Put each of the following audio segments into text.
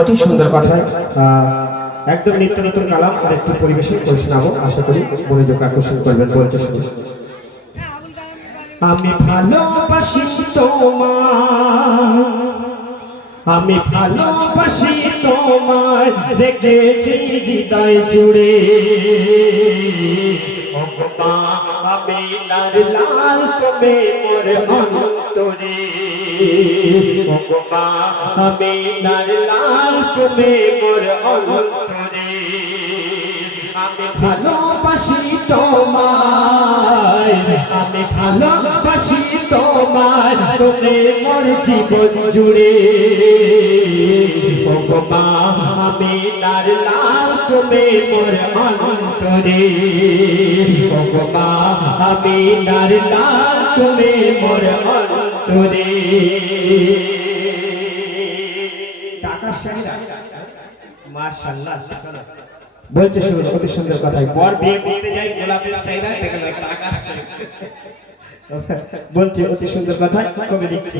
অতি সুন্দর কথায় একদম নিত্য নতুন কালাম আর একটু পরিবেশন করে শোনাবো, আশা করি মনোযোগ আকর্ষণ করবেন। বলতে শুনুন। আমি ভালোবাসি তোমায়, আমি ভালোবাসি তোমায়, রেখেছি হৃদয় জুড়ে। আমি নার লাল তুমি মোর অন্তরে, আমি নার লাল তুমি মোর অন্তরে। আমি ভালোবাসি তোমায়, আমি ভালোবাসি তোমায়, তুমি মোর জীবন জুড়ে। আমি নার লাল তুমি মোর অন্তরে, আমি নার লাল তুমি মোর অন্তরে। টাকা মাশাআল্লাহ বলতে শুনুন, অতি সুন্দর কথাই। বর বিয়ে করতে যাই গোলাপের সাইরা দেখে না টাকা বলছে, অতি সুন্দর কথা কবি লিখছে।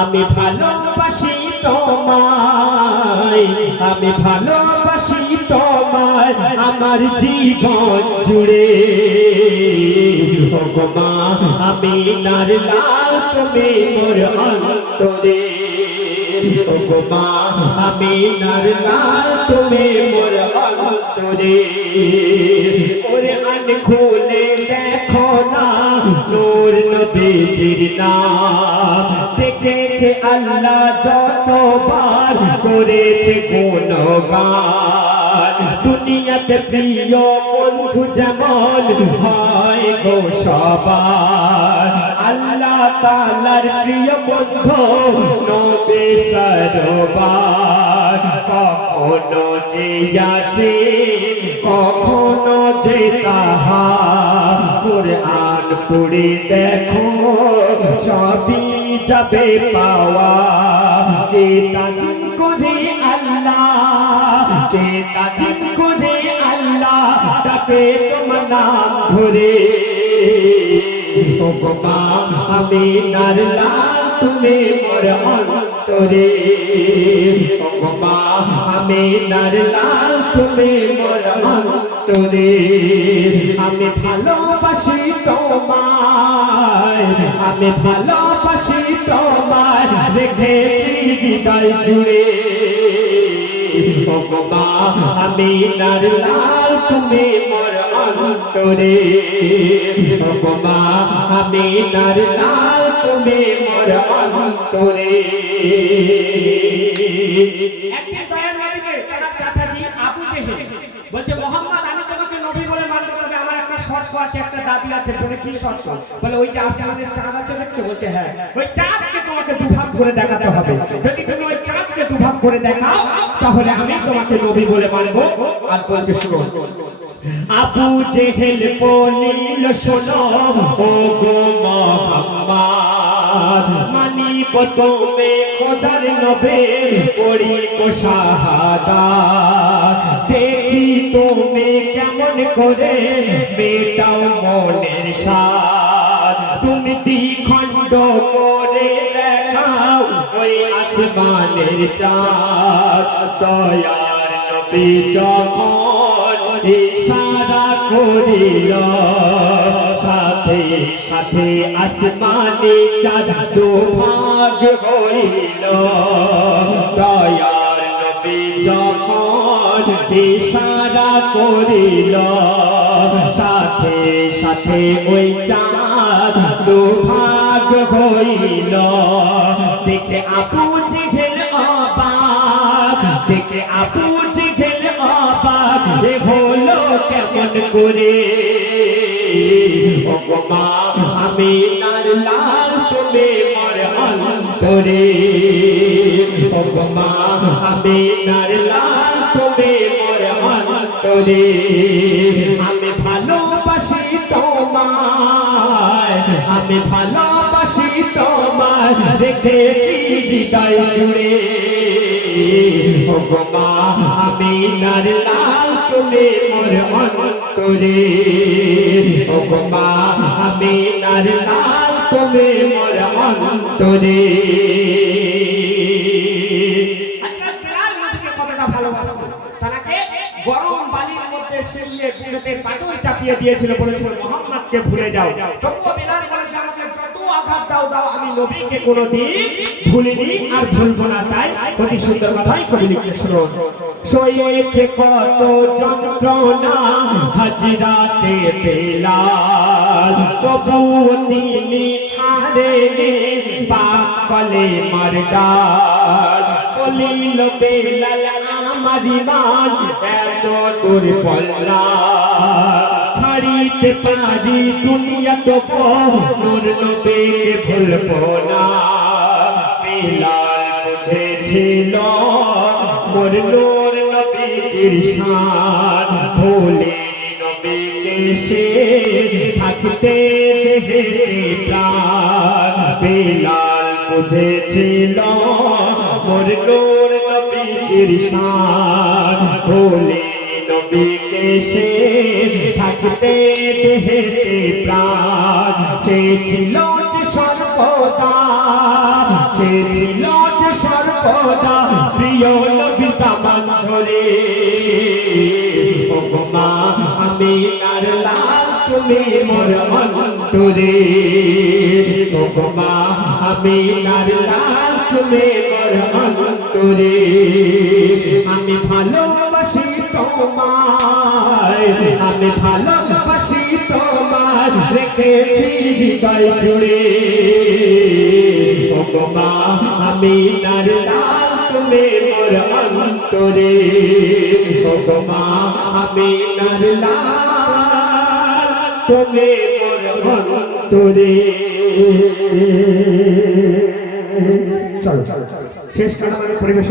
আমি ভালোবাসি তোমায়, আমি ভালোবাসি তোমায়, আমার জীবন জুড়ে। আমি নার লাল তুমি মোর অন্তরে, আমি নার লাল তুমি মোর অন্তরে। ওরে আন খুলে দেখো না নূর নবীজির নাম, দেখেছে আল্লাহ যতবার, করেছে গুণগান। দুনিয়াতে প্রিয় বন্ধু যেমন হয় গো সবার, আল্লাহ তাআলার প্রিয় বন্ধু নবী সরবার। কখনো যে আসে কখনো যে তাহা, কুরআন পড়ে দেখো সবই যাবে পাওয়া। কে তাজিম করে আল্লাহ, কে তাজিম করে আল্লাহ, ডাকে তোমার নাম ধরে। আমি নার লাল তুমি মোর অন্তরে, আমি নার লাল তুমি মোর অন্তরে। আমি ভালোবাসি তোমায়, আমি ভালোবাসি তোমায়, রেখেছি হৃদয় জুড়ে। আমি নার লাল তুমি মোর অন্তরে, আমি নার লাল তুমি মোর অন্তরে। একদিন দয়ার নবীকে তার চাচাজি আবু জেহেল বলছে, মোহাম্মদ আমি তোমাকে নবী বলে মানব, তবে আমার একটা শর্ত আছে, একটা দাবি আছে। বলে কি শর্ত? বলে ওই যে আসমানের চাঁদ আছে দেখছো? বলছে হ্যাঁ। ওই চাঁদকে তোমাকে দুভাগ করে দেখাতে হবে, যদি তুমি ওই চাঁদকে দুভাগ করে দেখাও তাহলে আমি তোমাকে নবী বলে মানবো। আর বলছে শুনো, আবু জেহেল বলিল শোনো ও গো মুহাম্মদ, মানিব তুমি খোদার নবী, করিব শাহাদাত। দেখি তুমি কেমন করে মেটাও মনের সাধ, তুমি দ্বিখণ্ড করে দেখাও ওই আসমানের চাঁদ। দয়ার নবী যখন ইশারা করিল, সাথে সাথে আসমানে চাঁদ দুভাগ হইল। দয়ার নবী যখন ইশারা করিল, সাথে সাথে ওই চাঁদ দুভাগ হইল। দেখে আবু জেহেল অবাক, দেখে আবু জেহেল অবাক, এ হলো কেমন করে? আমি নার লাল তুমি মোর অন্তরে, আমি নার লাল তুমি মোর অন্তরে। আমি ভালোবাসি তোমায়, আমি ভালোবাসি তোমায়, রেখেছি হৃদয় জুড়ে। আমি নার লাল তুমি মোর অন্তরে, আমি নার লাল তুমি মোর অন্তরে। ভালোবাসতো, তাকে গরম বালির মধ্যে শুইয়ে বুকেতে পাথর চাপিয়ে দিয়েছিল, বলেছিল মুহাম্মদকে ভুলে যাও। তবুও বিলাল বলেছে আমাকে যত আঘাত দাও দাও, আমি নবীকে কোনোদিন ভুলিনি আর ভুলবো না। তাই অতি সুন্দর কথাই কবি লিখতে শুনুন। সয়েছে কত যন্ত্রণা হাজরাতে বেলাল, তবুও তিনি ছাড়েনি পাক কলেমার ডাল। বলিল বেলাল আমার ঈমান এত দুর্বল না, ছাড়িতে পারি দুনিয়া তবু নূর নবীকে ভুলবো না। বেলাল বুঝেছিল মোর নূর নবীজির শান, ভুলেনি নবীকে সে থাকতে দেহে প্রাণ। বেলাল বুঝেছিল মোর নূর নবীজির শান, ভুলেনি নবীকে সে থাকতে দেহে প্রাণ। সে ছিল যে সর্বদা, সে ছিল যে সর্বদা প্রিয় নবী তামান ধরে। ও মা আমিনার লাল তুমি মোর অন্তরে, ও মা আমিনার লাল তুমি মোর অন্তরে। আমি ভালোবাসি তোমায়, আমি ভালোবাসি তোমায়, রেখেছি হৃদয় জুড়ে। ও মা আমিনার লাল তুমি মোর অন্তরে, ও মা আমিনার লাল তুমি মোর অন্তরে। চলো শেষ কাজ পরিবেশ